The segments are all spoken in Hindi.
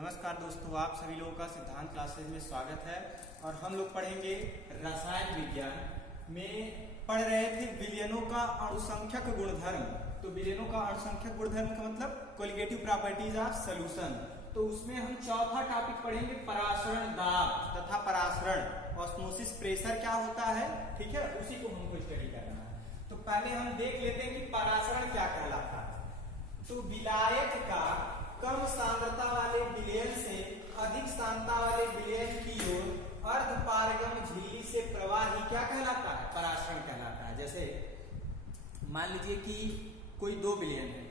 नमस्कार दोस्तों, आप सभी लोगों का सिद्धांत क्लासेज में स्वागत है। और हम लोग पढ़ेंगे रसायन विज्ञान में पढ़ रहे थे विलयनों का अणुसंख्यक गुणधर्म। तो विलयनों का अणुसंख्यक गुणधर्म का मतलब कोलिगेटिव प्रॉपर्टीज ऑफ सॉल्यूशन। तो उसमें हम चौथा टॉपिक पढ़ेंगे परासरण दाब तथा परासरण ऑस्मोसिस प्रेशर क्या होता है, ठीक है, उसी को हमको स्टडी करना है। तो पहले हम देख लेते हैं कि परासरण क्या कहलाता है। तो विलायक का कम सांद्रता वाले विलयन से अधिक सांद्रता वाले विलयन की ओर अर्धपारगम झिल्ली से प्रवाही क्या कहलाता है, परासरण कहलाता है। जैसे मान लीजिए कि कोई दो विलयन है,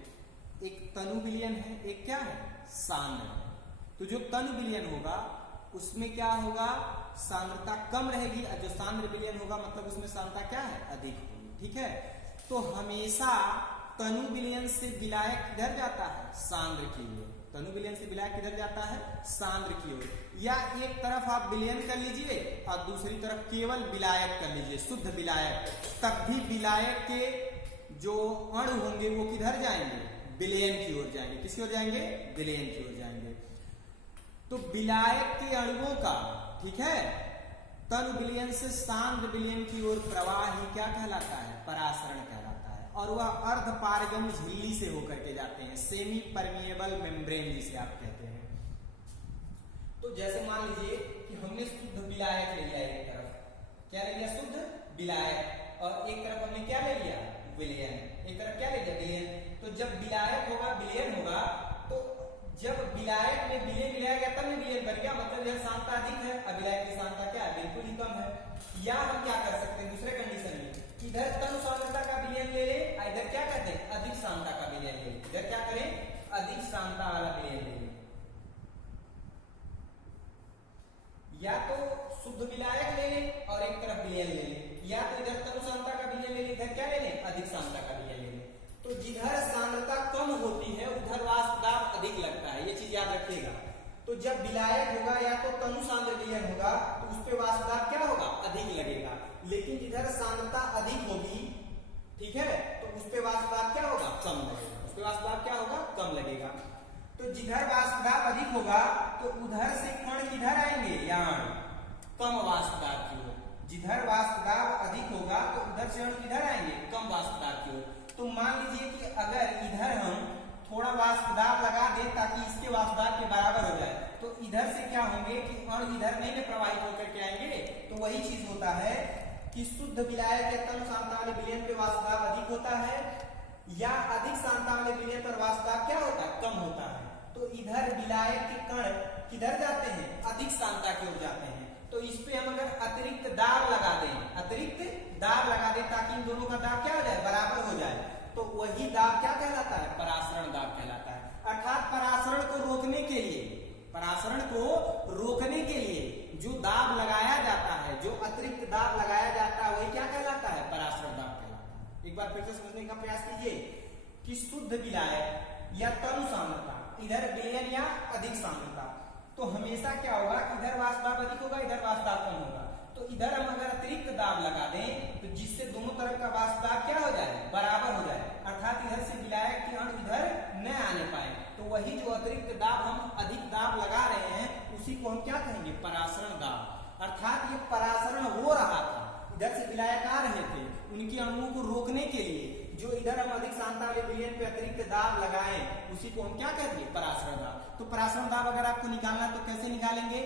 एक तनु विलयन है, एक क्या है, सांद्र है। तो जो तनु विलयन होगा उसमें क्या होगा, सांद्रता कम रहेगी, और जो सांद्र विलयन होगा मतलब उसमें सांद्रता क्या है, अधिक होगी, ठीक है। तो हमेशा तनु विलयन से विलायक किधर जाता है, सांद्र की ओर। तनु विलयन से विलायक किधर जाता है, सांद्र की ओर। या एक तरफ आप विलयन कर लीजिए और दूसरी तरफ केवल विलायक कर लीजिए, शुद्ध विलायक, तब भी विलायक के जो अणु होंगे वो किधर जाएंगे, विलयन की ओर जाएंगे। किसकी ओर जाएंगे, विलयन की ओर जाएंगे। तो विलायक के अणुओं का, ठीक है, तनु विलयन से सांद्र विलयन की ओर प्रवाह ही क्या कहलाता है, परासरण कहलाता है। और वह अर्धपारगम झिल्ली से होकर के जाते हैं, सेमी परमिएबल मेम्ब्रेन जिसे आप कहते हैं। तो जैसे मान लीजिए कि हमने शुद्ध विलायक ले लिया, एक तरफ क्या ले लिया, शुद्ध विलायक, और एक तरफ हमने क्या ले लिया, विलयन। एक तरफ क्या ले लिया, विलयन। तो जब विलायक होगा विलयन होगा, तो जब विलायक में विलय मिलाया गया तब विलयन बन गया, मतलब यह सांद्रता अधिक है, और विलायक की सांद्रता क्या है, बिल्कुल ही कम है। या हम क्या कर सकते हैं दूसरे कंडीशन में, इधर तनु सांद्रता का विलयन ले ले, इधर क्या कहते हैं, अधिक सांद्रता का विलयन ले ले। इधर क्या करें, अधिक सांद्रता वाला विलयन ले ले। या तो शुद्ध विलायक ले ले और एक तरफ विलयन ले ले, या तो इधर तनु सांद्रता का विलयन ले ले, इधर क्या ले ले, अधिक सांद्रता का विलयन ले ले। तो जिधर सांद्रता कम होती है उधर वाष्प दाब अधिक लगता है, ये चीज याद रखिएगा। तो जब विलायक होगा या तो तनु सांद्र विलयन होगा तो उस पे वाष्प दाब क्या होगा, अधिक लगेगा। लेकिन जिधर सांद्रता अधिक होगी, ठीक है, तो उस पे वाष्प दाब क्या होगा, कम लगेगा। उस पे वाष्प दाब क्या होगा, कम लगेगा। तो जिधर वाष्प दाब अधिक होगा तो उधर से कण किधर आएंगे, यान कम वाष्प दाब की ओर। जिधर वाष्प दाब अधिक होगा तो उधर से अणु किधर आएंगे, कम वाष्प दाब की ओर। तो मान लीजिए कि अगर इधर हम थोड़ा वाष्प दाब लगा दे ताकि इसके वाष्प दाब के बराबर हो जाए, तो इधर से क्या होंगे कि अणु इधर नहीं प्रवाहित होकर के आएंगे। तो वही चीज होता है कि शुद्ध विलायक या तनु सांद्रता वाले विलयन पे वाष्प दाब अधिक होता है, या अधिक सांद्रता वाले विलयन पर वाष्प दाब क्या होता है, कम होता है। तो इधर विलायक के कण किधर जाते हैं, अधिक सांद्रता की ओर जाते हैं। तो इस पे हम अगर अतिरिक्त दाब लगा दें, अतिरिक्त दाब लगा दें ताकि इन दोनों का दाब क्या हो जाए, बराबर हो जाए, तो वही दाब क्या कहलाता है, परासरण दाब कहलाता है। अर्थात परासरण को रोकने के लिए, परासरण को रोकने के लिए जो दाब लगाया जाता है, जो अतिरिक्त दाब लगाया जाता है, वही क्या कहलाता है, परासरण दाब कहलाता है। एक बार फिर से समझने का प्रयास कीजिए कि शुद्ध विलायक या तनु सांद्रता, इधर विलयन या अधिक सांद्रता, तो हमेशा क्या होगा, इधर वाष्प दाब अधिक होगा, इधर वाष्प दाब कम होगा। तो इधर हम अगर अतिरिक्त दाब लगा दें तो जिससे दोनों तरफ का वाष्प दाब क्या हो जाए, बराबर हो जाए, अर्थात इधर से विलायक के अणु इधर न आने पाए। तो वही जो अतिरिक्त दाब हम अधिक दाब लगा रहे हैं उसी को हम क्या कहेंगे, परासरण दाब। अर्थात ये परासरण हो रहा था, इधर से विलायक आ रहे थे, उनके अणुओं को रोकने के लिए जो इधर हम अधिक सांद्रता वाले विलयन पे अतिरिक्त दाब लगाएं उसी को हम क्या कहेंगे, परासरण दाब। तो परासरण दाब अगर आपको निकालना है तो कैसे निकालेंगे,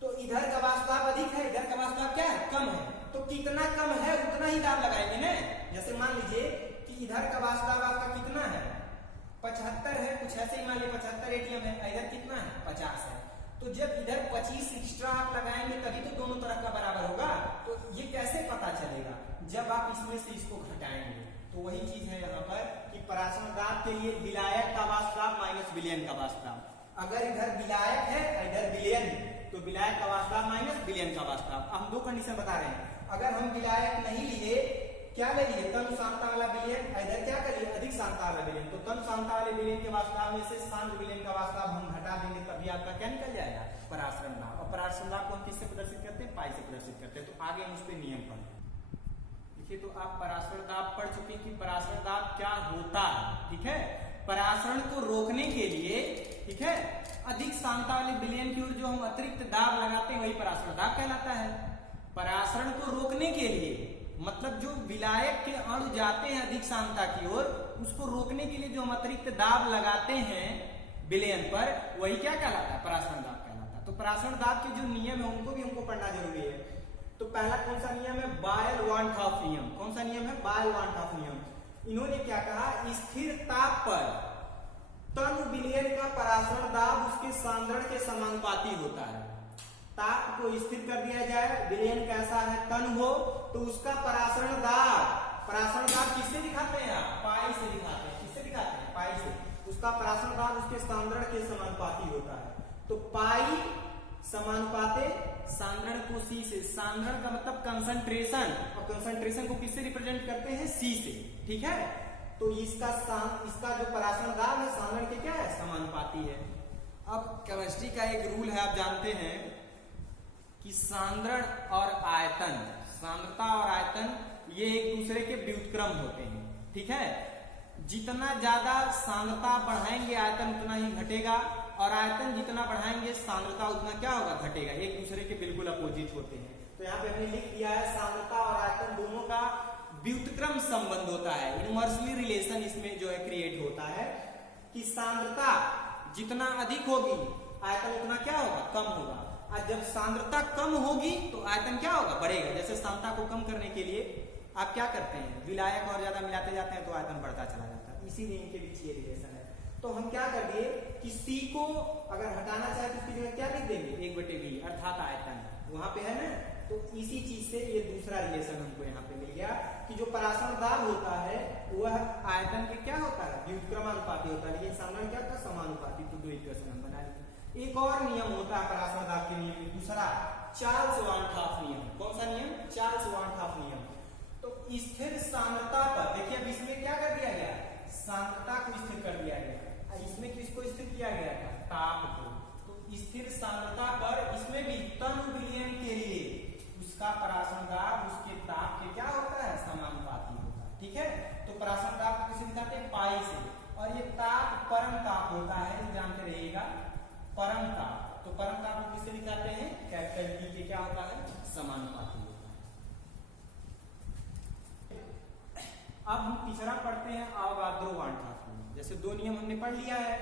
तो इधर का वाष्प दाब अधिक है, इधर का वाष्प दाब क्या है, कम है। तो कितना कम है उतना ही दाब लगाएंगे ना। जैसे मान लीजिए कि इधर का वाष्प दाब आपका कितना है, 75 है, कुछ ऐसे ही मान लीजिए 75 एटीएम है, इधर कितना है, 50 है। तो जब इधर 25 एक्स्ट्रा आप लगाएंगे तभी तो दोनों तरफ का बराबर होगा। तो ये कैसे पता चलेगा, जब आप इसमें से इसको घटाएंगे। तो वही चीज है यहाँ पर कि परासरण दाब के लिए विलायक का वाष्प दाब माइनस विलयन का वाष्प दाब। अगर इधर विलायक है इधर विलयन है तो विलायक का वाष्प दाब माइनस विलयन का वाष्प दाब। हम दो कंडीशन बता रहे हैं, अगर हम विलायक नहीं लिए, क्या ले लिए, तनु सांद्रता वाला विलयन, इधर क्या करिए, अधिक सांद्रता वाला विलयन, तो तनु सांद्रता वाले विलयन के वाष्प दाब में से सांद्र विलयन का वाष्प दाब हम घटा देंगे, तभी आपका क्या निकल जाएगा, परासरण दाब। और परासरण दाब को हम किससे प्रदर्शित करते हैं, पाई से प्रदर्शित करते हैं। तो आगे हम उस पर नियम पढ़ेंगे। देखिए, तो आप परासरण दाब पढ़ चुके हैं कि परासरण दाब क्या होता है, ठीक है। परासरण को रोकने के लिए, ठीक ठीक है। अधिक सांद्रता वाले विलयन की ओर जो हम अतिरिक्त दाब लगाते हैं वही परासरण दाब कहलाता है। परासरण को रोकने के लिए, मतलब जो विलायक के अणु जाते हैं अधिक सांद्रता की ओर, उसको रोकने के लिए जो हम अतिरिक्त दाब लगाते हैं विलयन पर, वही क्या कहलाता है? परासरण दाब कहलाता है। तो परासरण दाब के जो नियम है उनको भी हमको पढ़ना जरूरी है। तो पहला कौन सा नियम है? बायल-वान-टॉफ नियम। कौन सा नियम है? बायल-वान-टॉफ नियम। इन्होंने क्या कहा? स्थिर ताप पर तनु विलयन का परासरण दाब उसके सांद्रण के समानुपाती होता है। ताप को स्थिर कर दिया जाए, विलयन कैसा है? तनु हो, तो उसका परासरण दाब किससे दिखाते हैं आप? पाई से दिखाते हैं। किससे दिखाते हैं? पाई से। उसका परासरण दाब उसके सांद्रण के समानुपाती होता है। तो पाई समानुपाते सांद्रण को सी से। सांद्रण का मतलब कंसंट्रेशन, और कंसंट्रेशन को किससे रिप्रेजेंट करते हैं? सी से। ठीक है। तो इसका जो परासरण दाब है सांद्रण के क्या है? समानुपाती है। अब केमिस्ट्री का एक रूल है, आप जानते हैं कि सांद्रण और आयतन, सांद्रता और आयतन ये एक दूसरे के व्युत्क्रम होते हैं। ठीक है। जितना ज्यादा सांद्रता बढ़ाएंगे आयतन उतना ही घटेगा, और आयतन जितना बढ़ाएंगे सांद्रता उतना क्या होगा? घटेगा। एक दूसरे के बिल्कुल अपोजिट होते हैं। तो यहाँ पे हमने लिख दिया है सांद्रता और आयतन दोनों का व्युत्क्रम संबंध होता है। इनवर्सली रिलेशन इसमें जो है क्रिएट होता है कि सांद्रता जितना अधिक होगी आयतन उतना क्या होगा? कम होगा। और जब सांद्रता कम होगी तो आयतन क्या होगा? बढ़ेगा। जैसे सांद्रता को कम करने के लिए आप क्या करते हैं? विलायक और ज्यादा मिलाते जाते हैं तो आयतन बढ़ता चला जाता है। इसीलिए इनके बीच ये रिलेशन है। तो हम क्या कर दिए कि C को अगर हटाना चाहे तो उसकी जगह क्या लिख देंगे? 1/V अर्थात आयतन वहां पे है ना। तो इसी चीज से ये दूसरा रिलेशन हमको यहाँ पे मिल गया कि जो परासरण दाब होता है वह आयतन के क्या होता है? व्युत्क्रमानुपाती होता है। लेकिन सांद्रण क्या था? समानुपाती। तो दो इक्वेशन हम बना लिए। एक और नियम होता है परासरण दाब के नियम में, दूसरा चार्ल्स-वान-टॉफ नियम। कौन सा नियम? चार्ल्स-वान-टॉफ नियम। तो स्थिर सांद्रता पर देखिए, अब इसमें क्या कर दिया गया? सांद्रता को स्थिर कर दिया गया। इसमें किसको स्थिर किया गया था? ताप को। तो स्थिर सांद्रता पर इसमें भी तनु विलयन के लिए उसका परासरण दाब उसके ताप के क्या होता है? समानुपाती होता है। ठीक है। तो परासरण दाब को किसे दिखाते हैं? पाई से। और ये ताप परम ताप होता है, जानते रहिएगा, परम ताप। तो परम ताप को किसे दिखाते हैं? कैपिटल T के क्या होता है? समानुपाती होता है। अब हम तीसरा पढ़ते हैं अवोगाद्रो-वान-टॉफ नियम। जैसे दो नियम हमने पढ़ लिया है,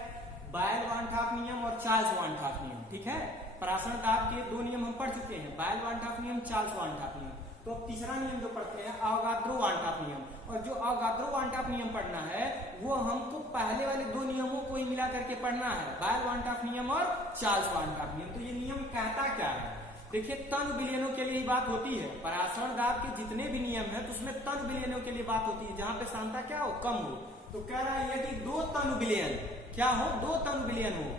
बायल-वान-टॉफ नियम और चार्ल्स-वान-टॉफ नियम। ठीक है। परासरण दाब के दो नियम हम पढ़ चुके हैं, बायल-वान-टॉफ नियम, चार्ल्स-वान-टॉफ नियम। तो अब तीसरा नियम जो पढ़ते हैं अवोगाद्रो-वान-टॉफ नियम। और जो अवोगाद्रो-वान-टॉफ नियम पढ़ना है वो हमको पहले वाले दो नियमों को ही मिला करके पढ़ना है, बायल-वान-टॉफ नियम और चार्ल्स-वान-टॉफ नियम। तो ये नियम कहता क्या है? देखिए, तनु विलयनों के लिए बात होती है। परासरण दाब के जितने भी नियम है तो उसमें तनु विलयनों के लिए बात होती है, जहां पे सांद्रता क्या हो? कम हो। तो कह रहा है यदि दो तनु विलयन क्या हो? दो तनु विलयन हो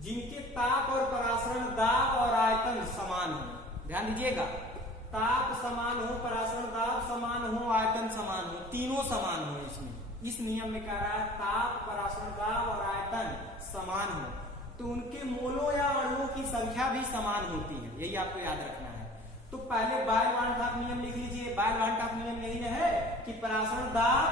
जिनके ताप और परासरण दाब और आयतन समान हो। ध्यान दीजिएगा, ताप समान हो, परासरण दाब समान हो, आयतन समान हो, तीनों समान हो। इसमें इस नियम में कह रहा है ताप, परासरण दाब और आयतन समान हो तो उनके मोलों या अणुओं की संख्या भी समान होती है। यही आपको याद रखना है। तो पहले बायल-वान-टॉफ नियम लिख लीजिए। बायल-वान-टॉफ नियम यही है कि परासरण दाब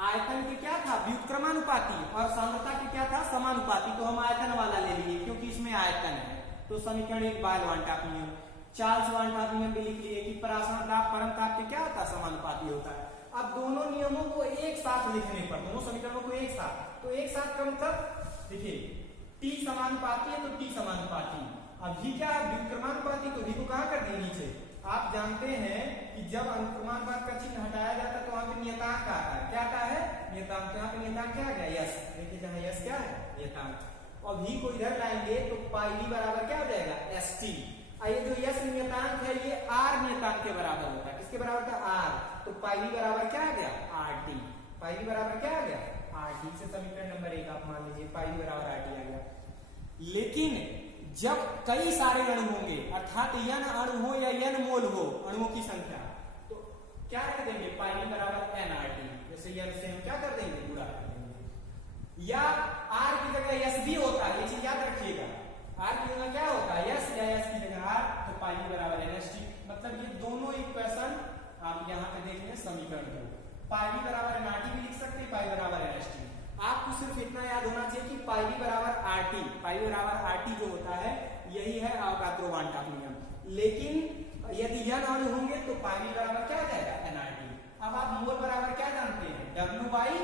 आयतन के क्या था? व्युत्क्रमानुपाती, और सांद्रता के क्या था? समानुपाती। तो हम आयतन वाला ले लिए क्योंकि इसमें आयतन है। तो समीकरण एक बायल-वान-टॉफ नियम। चार्ल्स-वान-टॉफ नियम भी लिख लिए कि परासरण दाब परम ताप के क्या होता है? समानुपाती होता है। अब दोनों नियमों को एक साथ लिखने पर, दोनों समीकरणों को एक साथ, तो एक साथ का मतलब देखिए, T समानुपाती है तो T समानुपाती। अब V क्या है? व्युत्क्रमानुपाती। तो V को कहां कर दिए? नीचे। आप जानते हैं कि जब अनुक्रमानुपात का चिन्ह हटाया जाता है तो वहां पे नियतांक आता है। क्या आता है? नियतांक। तो यहाँ पे नियतांक क्या आ गया? यस। देखिए जहां यस क्या है? नियतांक। और V को इधर लाएंगे तो पाई V बराबर क्या हो जाएगा? ST। ये जो यस नियतांक है ये R नियतांक के बराबर होता है। किसके बराबर था? R। तो पाई V बराबर क्या आ गया? RT। पाई V बराबर क्या आ गया? RT। से समीकरण नंबर 1 आप मान लीजिए पाई V बराबर RT आ गया। लेकिन जब कई सारे अणु होंगे अर्थात n अणु हो या n मोल हो अणुओं की संख्या, तो क्या कर देंगे? पाई V बराबर nRT। जैसे n से हम क्या कर देंगे? गुणा कर देंगे। या R की जगह S भी होता है, ये चीज याद रखिएगा। R की जगह क्या होता है? S, या S की जगह R। तो पाई V बराबर NST। मतलब ये दोनों इक्वेशन आप यहाँ पे देख लें समीकरण को। पाई V बराबर nRT भी लिख सकते हैं, पाई बराबर NST। आपको सिर्फ इतना याद होना चाहिए कि पाई वी बराबर आर टी, पाई वी बराबर आर टी जो होता है यही है अवोगाद्रो वांटाप नियम। लेकिन यदि यन अणु होंगे तो पाई वी बराबर क्या आ जाएगा, एनआरटी। अब आप मोल बराबर क्या जानते हैं, डब्ल्यू बाई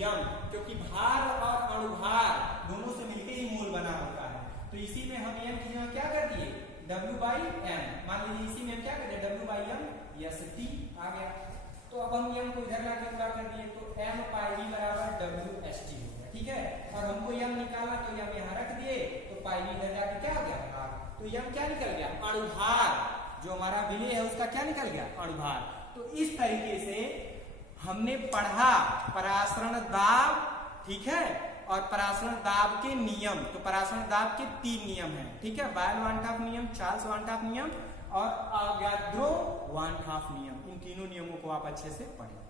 यम, क्योंकि भार और अणुभार दोनों से मिलकर ही मोल बना होता है। तो इसी में हम एम की जगह क्या कर दिए, डब्ल्यू बाई एम। मान लीजिए इसी में क्या कर दिया, W by M, S T आ गया। तो अब हम एम को इधर लाके क्या कर दिए, तो एम पाई वी बराबर डब्ल्यू एस टी हो गया, ठीक है। और हमको एम निकालना, तो एम यहाँ रख दिए, तो पाई वी इधर जाके क्या हो गया, भार। तो एम क्या निकल गया, अणुभार, जो हमारा विलेय है उसका क्या निकल गया, अणुभार। तो इस तरीके से हमने पढ़ा परासरण दाब, ठीक है, और परासरण दाब के नियम। तो परासरण दाब के 3 नियम हैं, ठीक है, बायल वांटाप नियम, चार्ल्स वांटाप नियम और अवोगाद्रो वांटाप नियम। इन तीनों नियमों को आप अच्छे से पढ़ें।